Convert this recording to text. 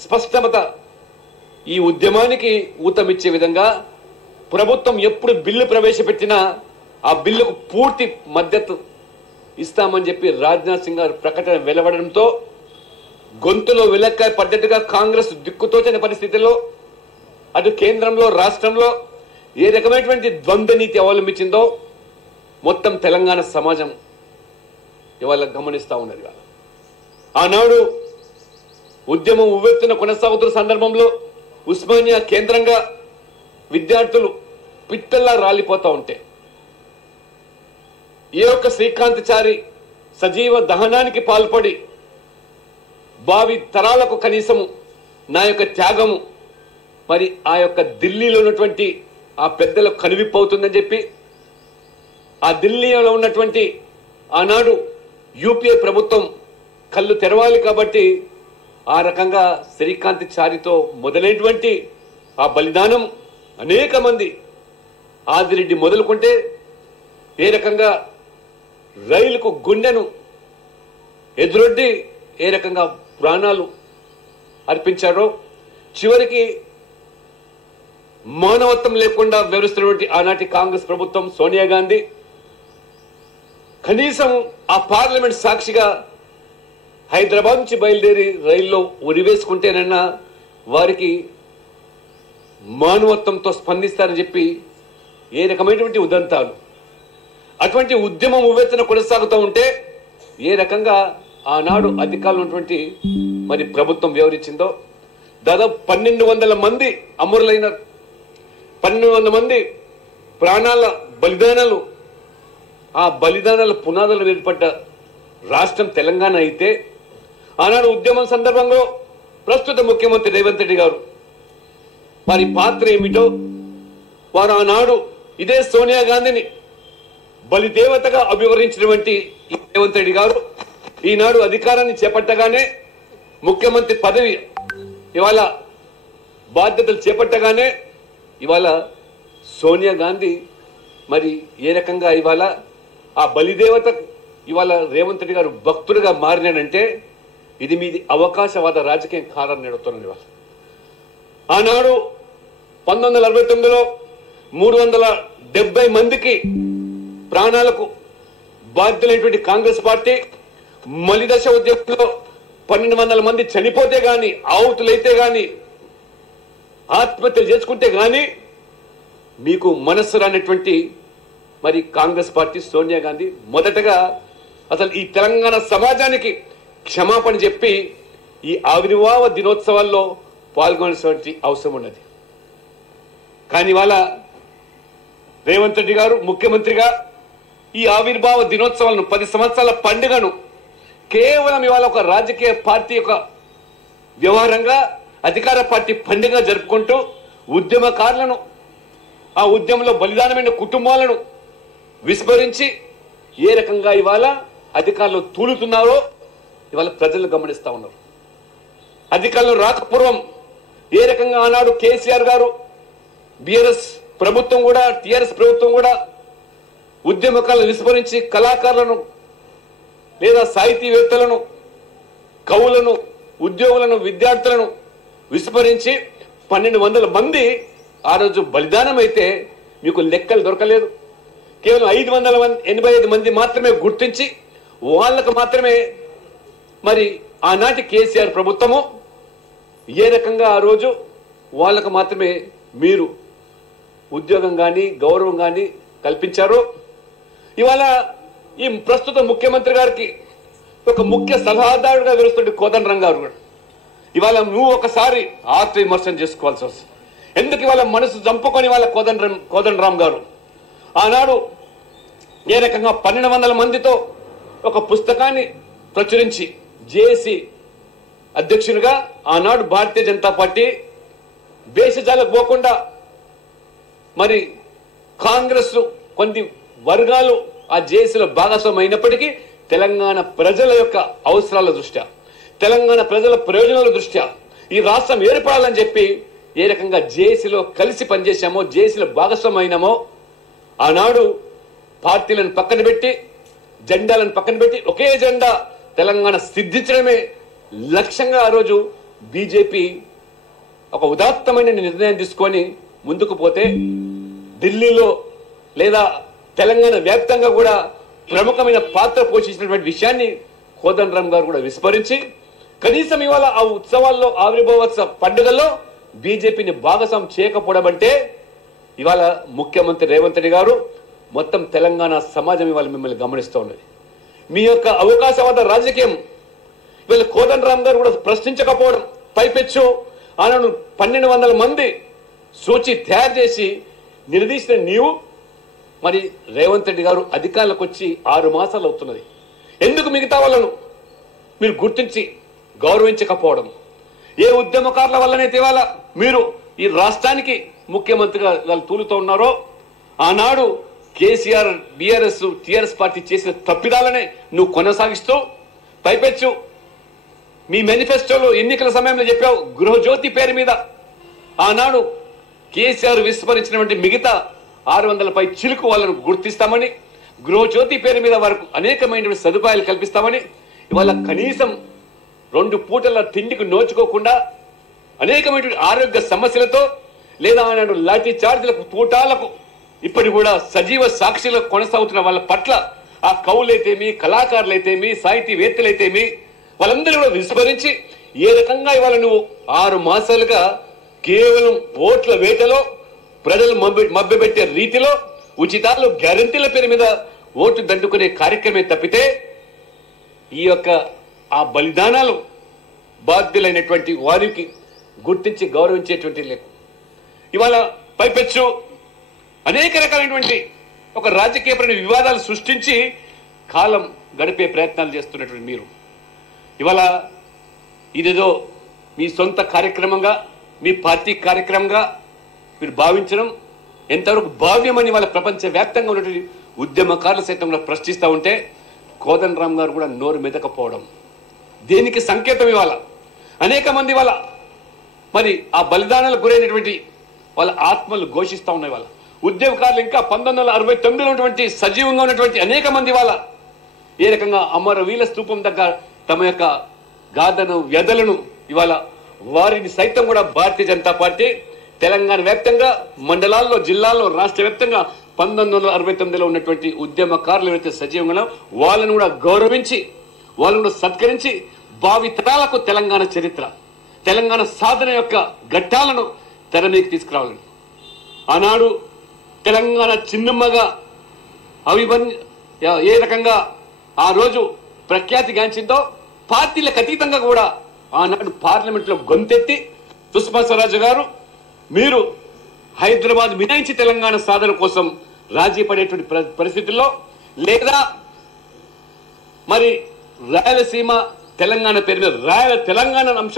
స్పష్టత ఈ ఉద్యమానికి ఊతమిచ్చే విధంగా ప్రభుత్వం ఎప్పుడు బిల్లు ప్రవేశపెట్టినా ఆ బిల్లుకు పూర్తి మద్దతు ఇస్తామని చెప్పి రాజ్నాథ్ సింగ్ గారు ప్రకటన వెలువడడంతో గొంతులో విలక్కాయ పడ్డట్టుగా కాంగ్రెస్ దిక్కుతోచని పరిస్థితుల్లో అటు కేంద్రంలో రాష్ట్రంలో ఏ రకమైనటువంటి ద్వంద్వ నీతి అవలంబించిందో మొత్తం తెలంగాణ సమాజం ఇవాళ గమనిస్తూ ఉన్నది. ఆనాడు ఉద్యమం ఉవ్వెత్తున కొనసాగుతున్న సందర్భంలో ఉస్మానియా కేంద్రంగా విద్యార్థులు పిట్టల్లా రాలిపోతూ ఉంటే ఏ ఒక్క శ్రీకాంతచారి సజీవ దహనానికి పాల్పడి భావి తరాలకు కనీసము నా యొక్క త్యాగము మరి ఆ యొక్క ఢిల్లీలో ఉన్నటువంటి ఆ పెద్దలకు కనువిప్పవుతుందని చెప్పి ఆ ఢిల్లీలో ఉన్నటువంటి ఆనాడు యూపీఏ ప్రభుత్వం కళ్ళు తెరవాలి కాబట్టి ఆ రకంగా శ్రీకాంతచారితో మొదలైనటువంటి ఆ బలిదానం అనేక మంది ఆదిరెడ్డి మొదలుకుంటే ఏ రకంగా రైలుకు గుండెను ఎదురొడ్డి ఏ రకంగా ప్రాణాలు అర్పించారో చివరికి మానవత్వం లేకుండా వ్యవహరిస్తున్నటువంటి ఆనాటి కాంగ్రెస్ ప్రభుత్వం సోనియా గాంధీ కనీసం ఆ పార్లమెంట్ సాక్షిగా హైదరాబాద్ నుంచి బయలుదేరి రైల్లో ఉరివేసుకుంటేనన్నా వారికి మానవత్వంతో స్పందిస్తారని చెప్పి ఏ రకమైనటువంటి ఉదంతాలు అటువంటి ఉద్యమం ఉవ్వెత్తున కొనసాగుతూ ఉంటే ఏ రకంగా ఆనాడు అధికారులు ఉన్నటువంటి మరి ప్రభుత్వం వ్యవహరించిందో దాదాపు 1200 మంది అమరులైన 1200 మంది ప్రాణాల బలిదానాలు ఆ బలిదానాల పునాదులు ఏర్పడ్డ రాష్ట్రం తెలంగాణ అయితే ఆనాడు ఉద్యమం సందర్భంలో ప్రస్తుత ముఖ్యమంత్రి రేవంత్ రెడ్డి గారు వారి పాత్ర ఏమిటో వారు ఆనాడు ఇదే సోనియా గాంధీని బలిదేవతగా అభివర్ణించినటువంటి రేవంత్ రెడ్డి గారు ఈనాడు అధికారాన్ని చేపట్టగానే ముఖ్యమంత్రి పదవి ఇవాళ బాధ్యతలు చేపట్టగానే ఇవాళ సోనియా గాంధీ మరి ఏ రకంగా ఇవాళ ఆ బలిదేవత ఇవాళ రేవంత్ రెడ్డి గారు భక్తుడిగా మారినాడంటే ఇది మీది అవకాశవాద రాజకీయం కాదని అడుగుతున్నాను. ఇవాళ ఆనాడు 1969లో 370 మందికి ప్రాణాలకు బాధ్యులైనటువంటి కాంగ్రెస్ పార్టీ మలిదశ ఉద్యమంలో 1200 మంది చనిపోతే గాని ఆహుతులైతే గాని ఆత్మహత్యలు చేసుకుంటే గాని మీకు మనస్సు రానటువంటి మరి కాంగ్రెస్ పార్టీ సోనియా గాంధీ మొదటగా అసలు ఈ తెలంగాణ సమాజానికి క్షమాపణ చెప్పి ఈ ఆవిర్భావ దినోత్సవాల్లో పాల్గొనాల్సినటువంటి అవసరం ఉన్నది. కానీ ఇవాళ రేవంత్ రెడ్డి గారు ముఖ్యమంత్రిగా ఈ ఆవిర్భావ దినోత్సవాలను 10 సంవత్సరాల పండుగను కేవలం ఇవాళ ఒక రాజకీయ పార్టీ యొక్క వ్యవహారంగా అధికార పార్టీ పండుగ జరుపుకుంటూ ఉద్యమకారులను ఆ ఉద్యమంలో బలిదానమైన కుటుంబాలను విస్మరించి ఏ రకంగా ఇవాళ అధికారులు తూలుతున్నారో ఇవాళ ప్రజలు గమనిస్తా ఉన్నారు. అధికారులు రాకపూర్వం ఏ రకంగా ఆనాడు కేసీఆర్ గారు బీఆర్ఎస్ ప్రభుత్వం కూడా టీఆర్ఎస్ ప్రభుత్వం కూడా ఉద్యమకాలను విస్మరించి కళాకారులను లేదా సాహితీవేత్తలను కవులను ఉద్యోగులను విద్యార్థులను విస్మరించి 1200 మంది ఆ రోజు బలిదానం అయితే మీకు లెక్కలు దొరకలేదు. కేవలం 585 మంది మాత్రమే గుర్తించి వాళ్ళకు మాత్రమే మరి ఆనాటి కేసీఆర్ ప్రభుత్వము ఏ రకంగా ఆ రోజు వాళ్ళకు మాత్రమే మీరు ఉద్యోగం కానీ గౌరవం కానీ కల్పించారు. ఇవాళ ఈ ప్రస్తుత ముఖ్యమంత్రి గారికి ఒక ముఖ్య సలహాదారుడుగా వెలుస్తుండే కోదండరాం గారు కూడా ఇవాళ నువ్వు ఒకసారి ఆత్మవిమర్శనం చేసుకోవాల్సి వస్తుంది. ఎందుకు ఇవాళ మనసు చంపుకొని వాళ్ళ కోదండరాం గారు ఆనాడు ఏ రకంగా 1200 మందితో ఒక పుస్తకాన్ని ప్రచురించి జేఏసీ అధ్యక్షునిగా ఆనాడు భారతీయ జనతా పార్టీ దేశజాలకు పోకుండా మరి కాంగ్రెస్ కొన్ని వర్గాలు ఆ జేఏసీలో భాగస్వామ్యం అయినప్పటికీ తెలంగాణ ప్రజల యొక్క అవసరాల దృష్ట్యా తెలంగాణ ప్రజల ప్రయోజనాల దృష్ట్యా ఈ రాష్ట్రం ఏర్పడాలని చెప్పి ఏ రకంగా జేఏసీలో కలిసి పనిచేశామో జేఏసీలో భాగస్వామ్యం అయినామో ఆనాడు పార్టీలను పక్కన పెట్టి జెండాలను పక్కన పెట్టి ఒకే జెండా తెలంగాణ సిద్ధించడమే లక్ష్యంగా ఆ రోజు బీజేపీ ఒక ఉదాత్తమైన నిర్ణయం తీసుకొని ముందుకు పోతే ఢిల్లీలో లేదా తెలంగాణ వ్యాప్తంగా కూడా ప్రముఖమైన పాత్ర పోషించినటువంటి విషయాన్ని కోదండరాం గారు కూడా విస్మరించి కనీసం ఇవాళ ఆ ఉత్సవాల్లో ఆవిర్భావోత్సవ పండుగల్లో బీజేపీని భాగస్వామ్యం చేయకపోవడం అంటే ఇవాళ ముఖ్యమంత్రి రేవంత్ రెడ్డి గారు మొత్తం తెలంగాణ సమాజం ఇవాళ మిమ్మల్ని గమనిస్తూ ఉన్నది. మీ యొక్క అవకాశవాద రాజకీయం వీళ్ళు కోదండరాం గారు కూడా ప్రశ్నించకపోవడం పైపెచ్చు ఆనాడు 1200 మంది సూచి తయారు చేసి నిలదీసిన నీవు మరి రేవంత్ రెడ్డి గారు అధికారులకు వచ్చి 6 మాసాలు అవుతున్నది. ఎందుకు మిగతా వాళ్ళను మీరు గుర్తించి గౌరవించకపోవడం? ఏ ఉద్యమకారుల వల్లనైతే ఇవాళ మీరు ఈ రాష్ట్రానికి ముఖ్యమంత్రిగా వాళ్ళు తూలుతూ ఉన్నారో ఆనాడు కేసీఆర్ బీఆర్ఎస్ టీఆర్ఎస్ పార్టీ చేసిన తప్పిదాలనే నువ్వు కొనసాగిస్తూ పైపెచ్చు మీ మేనిఫెస్టోలో ఎన్నికల సమయంలో చెప్పావు గృహజ్యోతి పేరు మీద ఆనాడు కేసీఆర్ విస్మరించినటువంటి మిగతా 600 చిలుకు వాళ్ళను గుర్తిస్తామని గృహజ్యోతి పేరు మీద వారికి అనేకమైనటువంటి సదుపాయాలు కల్పిస్తామని ఇవాళ కనీసం 2 పూటల తిండికి నోచుకోకుండా అనేకమైనటువంటి ఆరోగ్య సమస్యలతో లేదా ఆనాడు లాఠీ చార్జీలకు తూటాలకు ఇప్పటి కూడా సజీవ సాక్షులకు కొనసాగుతున్న వాళ్ళ పట్ల ఆ కవులైతేమి కళాకారులైతేమి సాహితీవేత్తలైతేమి వాళ్ళందరూ కూడా విస్మరించి ఏ రకంగా ఇవాళ నువ్వు 6 మాసాలుగా కేవలం ఓట్ల వేటలో ప్రజలు మభ్యపెట్టే రీతిలో ఉచితాలు గ్యారంటీల పేరు మీద ఓటు దండుకునే కార్యక్రమే తప్పితే ఈ యొక్క ఆ బలిదానాలు బాధ్యులైనటువంటి వారికి గుర్తించి గౌరవించేటువంటి లేకు ఇవాళ పైపెచ్చు అనేక రకాలైనటువంటి ఒక రాజకీయపరమైన వివాదాలు సృష్టించి కాలం గడిపే ప్రయత్నాలు చేస్తున్నటువంటి మీరు ఇవాళ ఇదేదో మీ సొంత కార్యక్రమంగా మీ పార్టీ కార్యక్రమంగా మీరు భావించడం ఎంతవరకు భావ్యమని వాళ్ళ ప్రపంచవ్యాప్తంగా ఉన్నటువంటి ఉద్యమకారులు సైతం కూడా ప్రశ్నిస్తూ ఉంటే కోదండరాం గారు కూడా నోరు మెదకపోవడం దేనికి సంకేతం ఇవాళ అనేక మంది వాళ్ళ మరి ఆ బలిదానాలకు గురైనటువంటి వాళ్ళ ఆత్మలు ఘోషిస్తూ ఉన్నాయి. వాళ్ళ ఉద్యమకారులు ఇంకా 1969లో ఉన్నటువంటి సజీవంగా ఉన్నటువంటి అనేక మంది వాళ్ళ ఏ రకంగా అమరవీల స్తూపం దగ్గర తమ యొక్క గాథను వ్యధలను ఇవాళ వారిని సైతం కూడా భారతీయ జనతా పార్టీ తెలంగాణ వ్యాప్తంగా మండలాల్లో జిల్లాల్లో రాష్ట్ర వ్యాప్తంగా 1969లో ఉన్నటువంటి ఉద్యమకారులు ఎవరైతే సజీవంగా వాళ్ళను కూడా గౌరవించి వాళ్ళను కూడా సత్కరించి భావితరాలకు తెలంగాణ చరిత్ర తెలంగాణ సాధన యొక్క ఘట్టాలను తెర మీదకి తీసుకురావాలి. ఆనాడు తెలంగాణ చిన్నమ్మగా ఏ రకంగా ఆ రోజు ప్రఖ్యాతిగాంచిందో పార్టీలకు అతీతంగా కూడా ఆనాడు పార్లమెంట్లో గొంతెత్తి సుష్మా స్వరాజ్ గారు మీరు హైదరాబాద్ మినాయించి తెలంగాణ సాధన కోసం రాజీ పడేటువంటి పరిస్థితుల్లో లేదా మరి రాయలసీమ తెలంగాణ పేరు మీద రాయల తెలంగాణ అంశం